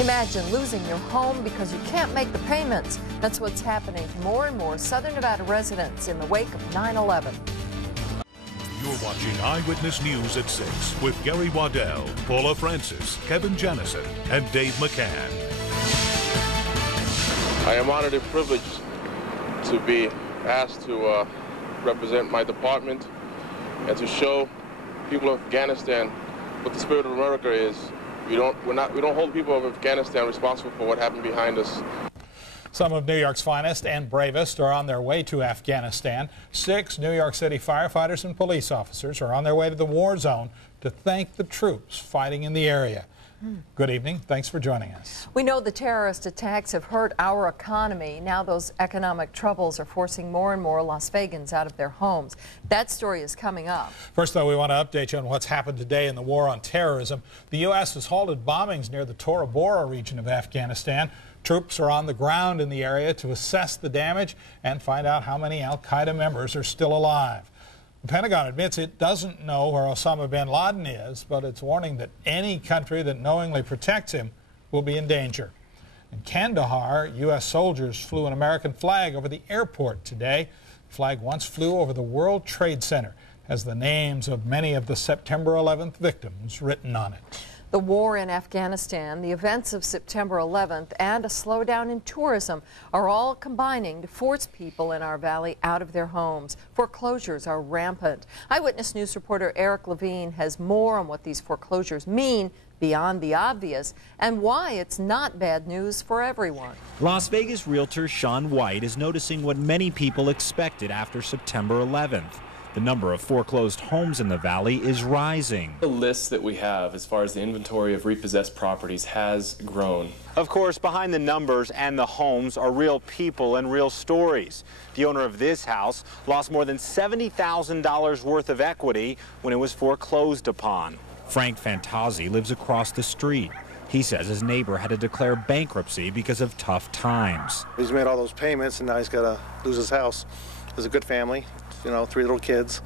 Imagine losing your home because you can't make the payments. That's what's happening to more and more Southern Nevada residents in the wake of 9/11. You're watching Eyewitness News at 6 with Gary Waddell, Paula Francis, Kevin Jennison, and Dave McCann. I am honored and privileged to be asked to represent my department and to show people of Afghanistan what the spirit of America is. We don't hold people of Afghanistan responsible for what happened behind us. Some of New York's finest and bravest are on their way to Afghanistan. 6 New York City firefighters and police officers are on their way to the war zone to thank the troops fighting in the area. Good evening. Thanks for joining us. We know the terrorist attacks have hurt our economy. Now those economic troubles are forcing more and more Las Vegans out of their homes. That story is coming up. First, though, we want to update you on what's happened today in the war on terrorism. The U.S. has halted bombings near the Tora Bora region of Afghanistan. Troops are on the ground in the area to assess the damage and find out how many al-Qaeda members are still alive. The Pentagon admits it doesn't know where Osama bin Laden is, but it's warning that any country that knowingly protects him will be in danger. In Kandahar, U.S. soldiers flew an American flag over the airport today. The flag once flew over the World Trade Center, has the names of many of the September 11th victims written on it. The war in Afghanistan, the events of September 11th, and a slowdown in tourism are all combining to force people in our valley out of their homes. Foreclosures are rampant. Eyewitness News reporter Erik Levine has more on what these foreclosures mean beyond the obvious and why it's not bad news for everyone. Las Vegas realtor Sean White is noticing what many people expected after September 11th. The number of foreclosed homes in the valley is rising. The list that we have as far as the inventory of repossessed properties has grown. Of course, behind the numbers and the homes are real people and real stories. The owner of this house lost more than $70,000 worth of equity when it was foreclosed upon. Frank Fantazzi lives across the street. He says his neighbor had to declare bankruptcy because of tough times. He's made all those payments and now he's got to lose his house. There's a good family, you know, 3 little kids,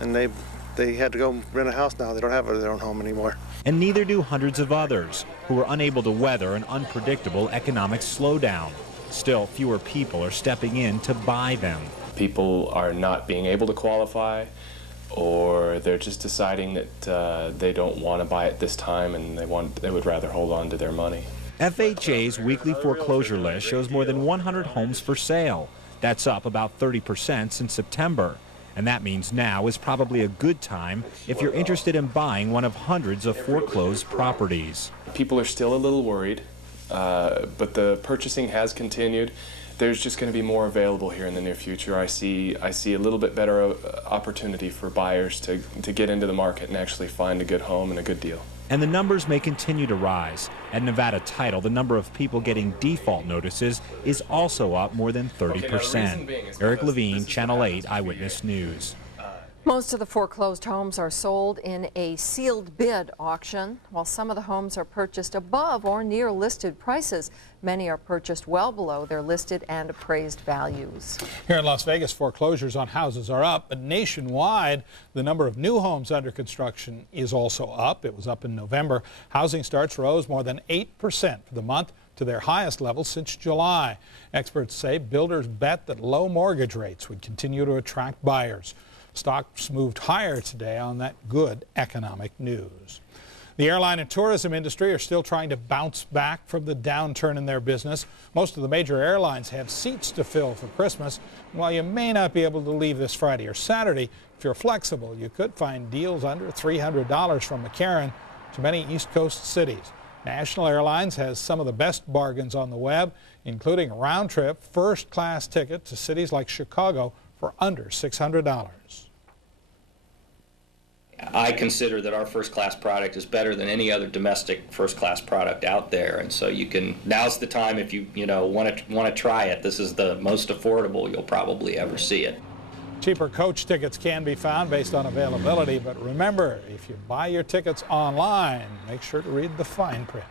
and they had to go rent a house now. They don't have their own home anymore. And neither do hundreds of others who are unable to weather an unpredictable economic slowdown. Still, fewer people are stepping in to buy them. People are not being able to qualify, or they're just deciding that they don't want to buy it this time and they would rather hold on to their money. FHA's weekly foreclosure list shows more than 100 homes for sale. That's up about 30% since September. And that means now is probably a good time if you're interested in buying one of hundreds of foreclosed properties. People are still a little worried, but the purchasing has continued. There's just going to be more available here in the near future. I see a little bit better opportunity for buyers to get into the market and actually find a good home and a good deal. And the numbers may continue to rise. At Nevada Title, the number of people getting default notices is also up more than 30%. Erik Levine, Channel 8 Eyewitness News. Most of the foreclosed homes are sold in a sealed bid auction. While some of the homes are purchased above or near listed prices, many are purchased well below their listed and appraised values. Here in Las Vegas, foreclosures on houses are up, but nationwide, the number of new homes under construction is also up. It was up in November. Housing starts rose more than 8% for the month to their highest level since July. Experts say builders bet that low mortgage rates would continue to attract buyers. Stocks moved higher today on that good economic news. The airline and tourism industry are still trying to bounce back from the downturn in their business. Most of the major airlines have seats to fill for Christmas. And while you may not be able to leave this Friday or Saturday, if you're flexible, you could find deals under $300 from McCarran to many East Coast cities. National Airlines has some of the best bargains on the web, including a round-trip first-class ticket to cities like Chicago for under $600. I consider that our first-class product is better than any other domestic first-class product out there, and so now's the time if you want to try it. This is the most affordable you'll probably ever see it. Cheaper coach tickets can be found based on availability, but remember, if you buy your tickets online, make sure to read the fine print.